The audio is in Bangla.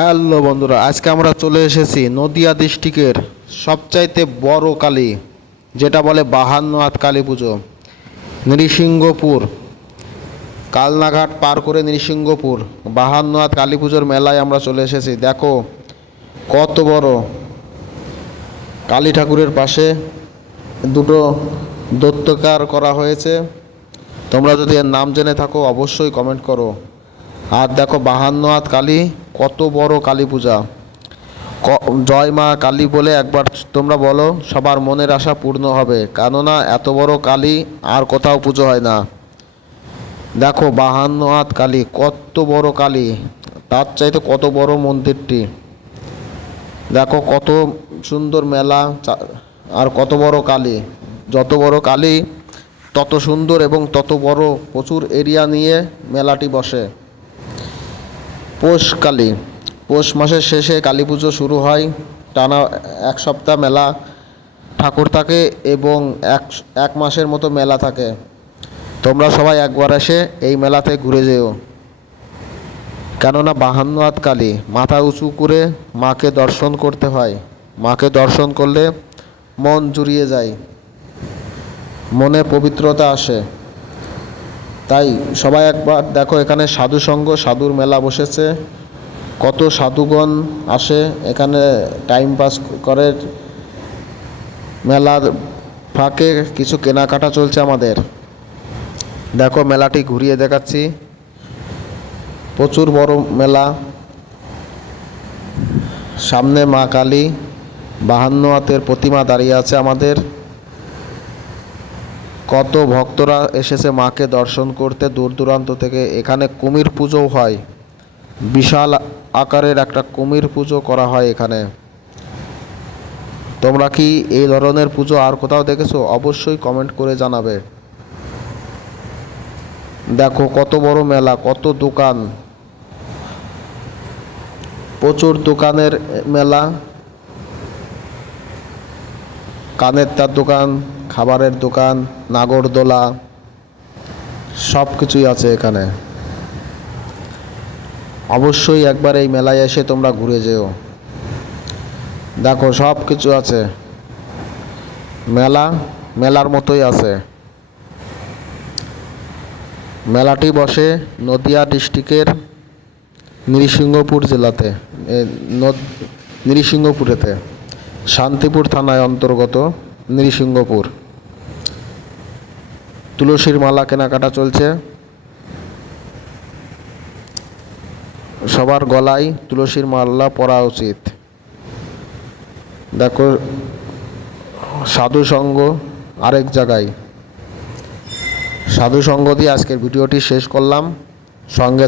হ্যালো বন্ধুরা, আজকে আমরা চলে এসেছি নদিয়া ডিস্ট্রিক্টের সবচাইতে বড় কালী, যেটা বলে বাহান্ন হাত কালী পুজো, নৃসিংহপুর। কালনাঘাট পার করে নৃসিংহপুর বাহান্ন হাত কালী পুজোর মেলায় আমরা চলে এসেছি। দেখো, কত বড়। কালী ঠাকুরের পাশে দুটো দত্তকার করা হয়েছে। তোমরা যদি এর নাম জেনে থাকো, অবশ্যই কমেন্ট করো। আর দেখো বাহান্ন হাত কালী, কত বড় কালী পূজা। জয় মা কালী বলে একবার তোমরা বলো, সবার মনের আশা পূর্ণ হবে। কেননা এত বড় কালী, আর কোথাও পুজো হয় না। দেখো বাহান্ন হাত কালী, কত বড় কালী। তার চাইতে কত বড় মন্দিরটি। দেখো কত সুন্দর মেলা আর কত বড় কালী। যত বড় কালী, তত সুন্দর এবং তত বড় প্রচুর এরিয়া নিয়ে মেলাটি বসে। পৌষ কালী পৌষ মাসের শেষে কালী পুজো শুরু হয়। টানা এক সপ্তাহ মেলা ঠাকুর থাকে এবং এক এক মাসের মতো মেলা থাকে। তোমরা সবাই একবার এসে এই মেলাতে ঘুরে যেও। কেননা বাহান্ন হাত কালী, মাথা উঁচু করে মাকে দর্শন করতে হয়। মাকে দর্শন করলে মন জুড়িয়ে যায়। মনে পবিত্রতা আসে। তাই সবাই একবার দেখো এখানে সাধু সঙ্গ, সাধুর মেলা বসেছে। কত সাধুগণ আসে, এখানে টাইম পাস করে। মেলার ফাঁকে কিছু কেনাকাটা চলছে আমাদের। দেখো মেলাটি ঘুরিয়ে দেখাচ্ছি। প্রচুর বড় মেলা। সামনে মা কালী, বাহান্ন হাতের প্রতিমা দাঁড়িয়ে আছে আমাদের। কত ভক্তরা এসেছে মাকে দর্শন করতে দূর দূরান্ত থেকে? এখানে কুমির পুজোও হয়। বিশাল আকারের একটা কুমির পুজো করা হয় এখানে। তোমরা কি এই ধরনের পুজো আর কোথাও দেখেছ? অবশ্যই কমেন্ট করে জানাবে। দেখো কত বড় মেলা, কত দোকান। প্রচুর দোকানের মেলা। কানের তার দোকান, খাবারের দোকান। নাগরদোলা, সব কিছুই আছে এখানে। অবশ্যই একবার এই মেলায় এসে তোমরা ঘুরে যেও। দেখো, সব কিছু আছে। মেলা, মেলার মতোই আছে। মেলাটি বসে নদিয়া ডিস্ট্রিক্টের নৃসিংহপুর জেলাতে নৃসিংহপুরেতে। শান্তিপুর থানায় অন্তর্গত নৃসিংহপুর। তুলসীর মালা কেনাকাটা চলছে। সবার গলায় তুলসীর মালা পরা উচিত। দেখো সাধুসঙ্গ আরেক জায়গায়। সাধুসঙ্গ দিয়ে আজকের ভিডিওটি শেষ করলাম। সঙ্গে